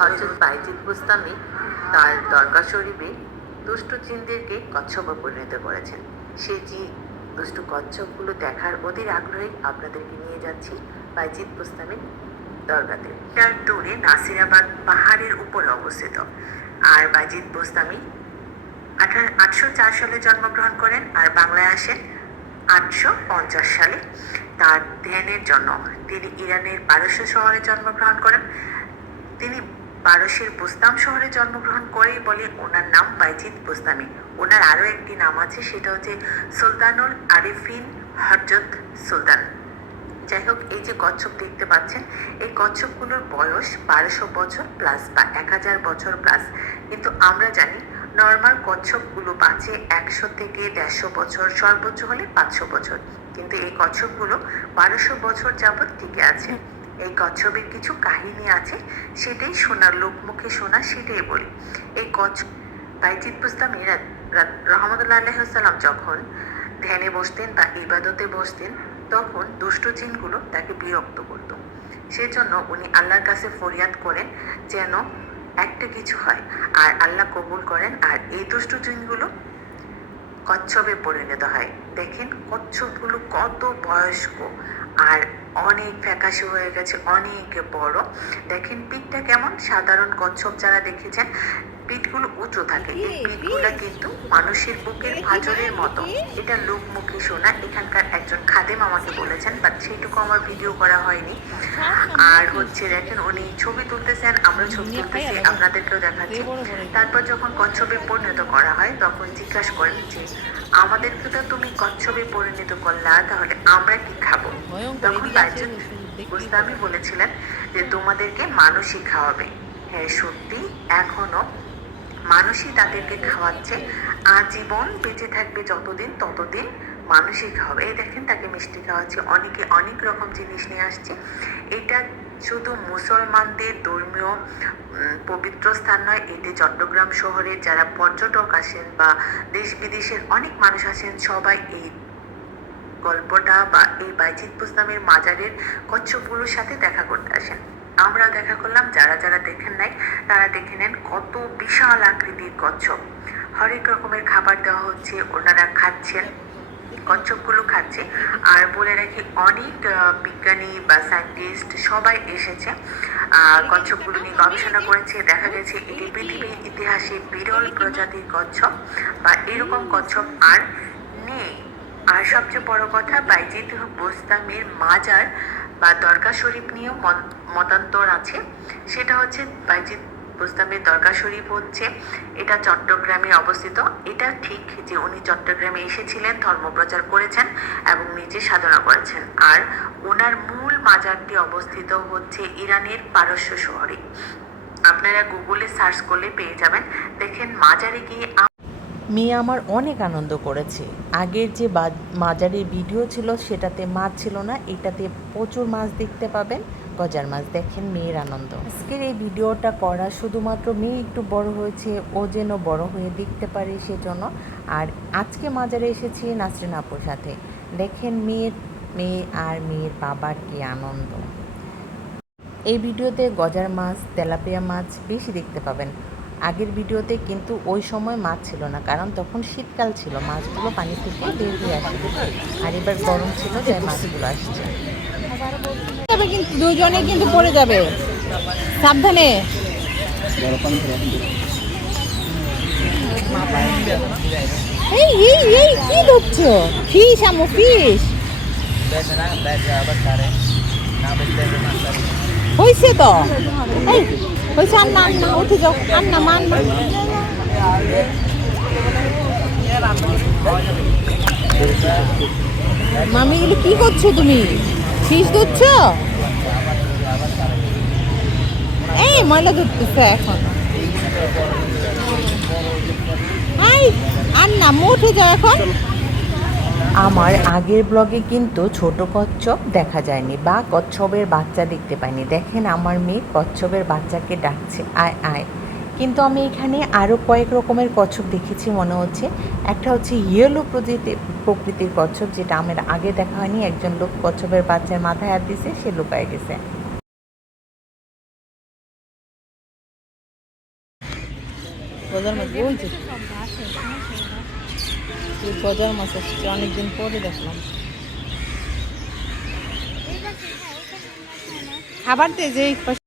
হজরত বাইজিদ বুস্তামি তার দরগা শরীফে দুষ্টু চিনদেরকে কচ্ছপে পরিণত করেছেন। সেই যে দুষ্টু কচ্ছপগুলো দেখার অধীর আগ্রহে আপনাদেরকে নিয়ে যাচ্ছি বাইজিদ বুস্তামির দরগাতে। তার দূরে নাসিরাবাদ পাহাড়ের উপর অবস্থিত। আর বাইজিদ বুস্তামি আঠারো, আটশো চার সালে জন্মগ্রহণ করেন আর বাংলায় আসেন আটশো পঞ্চাশ সালে। তার ধ্যানের জন্য তিনি ইরানের পারস্য শহরে জন্মগ্রহণ করেন। তিনি পারস্যের বুস্তাম শহরে জন্মগ্রহণ করেই বলে ওনার নাম বাইজিদ বুস্তামি। ওনার আরও একটি নাম আছে, সেটা হচ্ছে সুলতানুল আরিফিন হরজত সুলতান। যাই হোক, এই যে কচ্ছপ দেখতে পাচ্ছেন, এই কচ্ছপগুলোর বয়স বারোশো বছর প্লাস বা এক হাজার বছর প্লাস কিন্তু আমরা জানি নর্মাল কচ্ছপগুলো বাঁচে একশো থেকে দেড়শো বছর, সর্বোচ্চ হলে পাঁচশো বছর। কিন্তু এই কচ্ছপগুলো বারোশো বছর যাবৎ টিকে আছে। এই কচ্ছপের কিছু কাহিনী আছে, সেটাই শোনার লোকমুখে শোনা, সেটাই বলি। এই কচ্ছপ বাইজিদ বুস্তামি রহমতুল্লাহ আলাইসাল্লাম যখন ধ্যানে বসতেন বা ইবাদতে বসতেন, তখন দুষ্ট জিনগুলো তাকে বিরক্ত করত। সেজন্য উনি আল্লাহর কাছে ফরিয়াদ করেন যেন একটা কিছু হয়, আর আল্লাহ কবুল করেন, আর এই দুষ্ট জিনগুলো কচ্ছপে পরিণত হয়। দেখেন কচ্ছপগুলো কত বয়স্ক, আর অনেক ফ্যাকাশে হয়ে গেছে অনেক বড়। দেখেন পিঠটা কেমন? সাধারণ কচ্ছপ যারা দেখেছেন পিঠগুলো উঁচু থাকে। এই পিঠগুলো কিন্তু মানুষের বুকের ভাজরের মতো। এটা লোক মুখে শোনা। এখানকার একজন খাদেম আমাকে বলেছেন বাট সেইটুকু আমার ভিডিও করা হয়নি। আর হচ্ছে দেখেন উনি ছবি তুলতেছেন আমরা ছবি তুলতেছি আপনাদেরকেও দেখাচ্ছি। তারপর যখন কচ্ছপে পরিণত করা হয় তখন জিজ্ঞাসা করেন যে আমাদেরকে তো তুমি কচ্ছপে পরিণত করলা তাহলে আমরা কি খাব? তখন বলেছিলেন যে তোমাদেরকে মানুষই খাওয়াবে। হ্যাঁ সত্যি মানুষই তাদেরকে খাওয়াচ্ছে, আজীবন বেঁচে থাকবে যতদিন, ততদিন মানুষই খাওয়াবে এই দেখেন তাকে মিষ্টি খাওয়াচ্ছে, অনেকে অনেক রকম জিনিস নিয়ে আসছে। এটা শুধু মুসলমানদের ধর্মীয় পবিত্র স্থান নয়, এতে চট্টগ্রাম শহরে যারা পর্যটক আসেন বা দেশ বিদেশের অনেক মানুষ আসেন, সবাই এই গল্পটা বা এই বাইজিৎ বুস্তামের মাজারের কচ্ছপগুলোর সাথে দেখা করতে আসেন। আমরা দেখা করলাম, যারা যারা দেখেন নাই, তারা দেখে নেন কত বিশাল আকৃতির কচ্ছপ। হরেক রকমের খাবার দেওয়া হচ্ছে, ওনারা খাচ্ছেন, কচ্ছপগুলো খাচ্ছে। আর বলে রাখি, অনেক বিজ্ঞানী বা সায়েন্টিস্ট সবাই এসেছে কচ্ছপগুলো নিয়ে গবেষণা করেছে, দেখা গেছে এটি পৃথিবীর ইতিহাসে বিরল প্রজাতির কচ্ছপ বা এরকম কচ্ছপ আর নেই। আর সবচেয়ে বড় কথা বাইজিদ বোস্তামির মাজার বা দরগা শরীফ নিয়েও মত- মতান্তর আছে। সেটা হচ্ছে বাইজিদ বোস্তামের দরগা শরীফ হচ্ছে, এটা চট্টগ্রামে অবস্থিত। এটা ঠিক যে উনি চট্টগ্রামে এসেছিলেন ধর্মপ্রচার করেছেন এবং নিজে সাধনা করেছেন। আর ওনার মূল মাজারটি অবস্থিত হচ্ছে ইরানের পারস্য শহরে। আপনারা গুগলে সার্চ করলে পেয়ে যাবেন। দেখেন মাজারে গিয়ে মেয়ে আমার অনেক আনন্দ করেছে। আগের যে মাজারের ভিডিও ছিল সেটাতে মাছ ছিল না, এটাতে প্রচুর মাছ দেখতে পাবেন। গজার মাছ দেখেন, মেয়ের আনন্দ। আজকের এই ভিডিওটা করা শুধুমাত্র মেয়ে একটু বড় হয়েছে, ও যেন বড় হয়ে দেখতে পারে সেজন্য। আর আজকে মাজারে এসেছি নাসরিন আপুর সাথে। দেখেন মেয়ের, মেয়ে আর মেয়ের বাবার কি আনন্দ। এই ভিডিওতে গজার মাছ, তেলাপিয়া মাছ বেশি দেখতে পাবেন। আগের ভিডিওতে কিন্তু ওই সময় মাছ ছিল না, কারণ তখন শীতকাল ছিল, মাছগুলো পানি থেকে বের হয়ে আসে। আর এবার গরম ছিল যাই মাছগুলো আসছে। কিন্তু দুজনে কিন্তু পড়ে যাবে। সাবধানে। এই এই এই আমো ফিশ হয়েছে তো। হয়েছে আন্না আন্না, উঠে যাও। আন্না মান মামি, এগুলো কি করছ তুমি? ফিশ ধরছো? এই, ময়লা ধরতেছে এখন। এই, আন্না উঠে যাও এখন। আমার আগের ব্লগে কিন্তু ছোট কচ্ছপ দেখা যায়নি বা কচ্ছপের বাচ্চা দেখতে পাইনি। দেখেন আমার মেয়ে কচ্ছপের বাচ্চাকে ডাকছে, আয় আয়। কিন্তু আমি এখানে আরও কয়েক রকমের কচ্ছপ দেখেছি মনে হচ্ছে। একটা হচ্ছে ইয়েলো প্রকৃতির প্রকৃতির কচ্ছপ যেটা আমার আগে দেখা হয়নি। একজন লোক কচ্ছপের বাচ্চার মাথায় হাত দিছে, সে লুকায় গেছে। গজার মাছ ওই যে এই গজার মাছ আসছে অনেকদিন পরে দেখলাম। খাবার দিয়ে যে